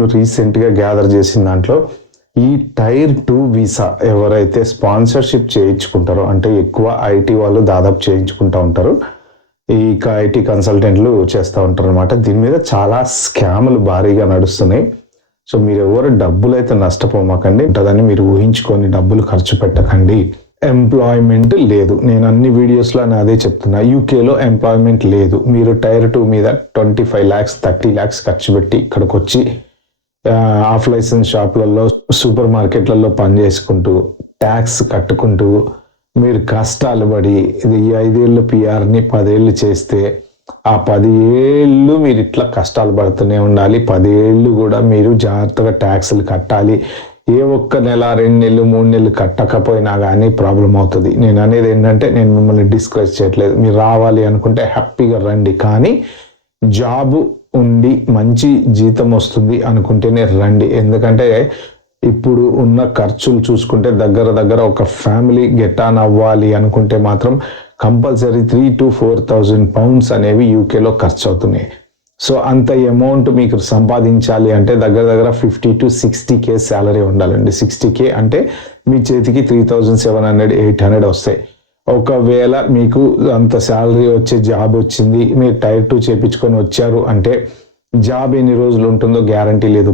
నేను రీసెంట్గా గ్యాదర్ చేసిన దాంట్లో ఈ టైర్ 2 వీసా ఎవరైతే స్పాన్సర్షిప్ చేయించుకుంటారో, అంటే ఎక్కువ ఐటీ వాళ్ళు దాదాపు చేయించుకుంటూ ఉంటారు, ఈ ఐటీ కన్సల్టెంట్లు చేస్తూ ఉంటారు అనమాట. దీని మీద చాలా స్కాములు భారీగా నడుస్తున్నాయి. సో మీరు ఎవరు డబ్బులు అయితే నష్టపోమాకండి, ఉంటుందని మీరు ఊహించుకొని డబ్బులు ఖర్చు పెట్టకండి. ఎంప్లాయ్మెంట్ లేదు, నేను అన్ని వీడియోస్లో అదే చెప్తున్నా. యూకేలో ఎంప్లాయ్మెంట్ లేదు. మీరు టైర్ 2 మీద 25 lakhs 30 lakhs ఖర్చు పెట్టి ఇక్కడికి వచ్చి ఆఫ్ లైసెన్స్ షాప్లలో, సూపర్ మార్కెట్లలో పనిచేసుకుంటూ, ట్యాక్స్ కట్టుకుంటూ, మీరు కష్టాలు పడి ఇది 5 ఏళ్ళు పిఆర్ని 10 ఏళ్ళు చేస్తే ఆ 10 ఏళ్ళు మీరు ఇట్లా కష్టాలు పడుతూనే ఉండాలి. 10 ఏళ్ళు కూడా మీరు జాగ్రత్తగా ట్యాక్స్లు కట్టాలి. ఏ ఒక్క నెల 2 నెలలు 3 నెలలు కట్టకపోయినా కానీ ప్రాబ్లం అవుతుంది. నేను అనేది ఏంటంటే, నేను మిమ్మల్ని డిస్కరేజ్ చేయట్లేదు. మీరు రావాలి అనుకుంటే హ్యాపీగా రండి, కానీ జాబు ఉండి మంచి జీతం వస్తుంది అనుకుంటేనే రండి. ఎందుకంటే ఇప్పుడు ఉన్న ఖర్చులు చూసుకుంటే దగ్గర ఒక ఫ్యామిలీ గెట్ ఆన్ అవ్వాలి అనుకుంటే మాత్రం కంపల్సరీ 3,000 to 4,000 pounds అనేవి యూకేలో ఖర్చు అవుతున్నాయి. సో అంత అమౌంట్ మీకు సంపాదించాలి అంటే దగ్గర 50 to 60K శాలరీ ఉండాలండి. 60K అంటే మీ చేతికి 3,700 800 వస్తాయి. ఒకవేళ మీకు అంత శాలరీ వచ్చే జాబ్ వచ్చింది, మీరు టైర్ 2 చేయించుకొని వచ్చారు అంటే జాబ్ ఎన్ని రోజులు ఉంటుందో గ్యారంటీ లేదు.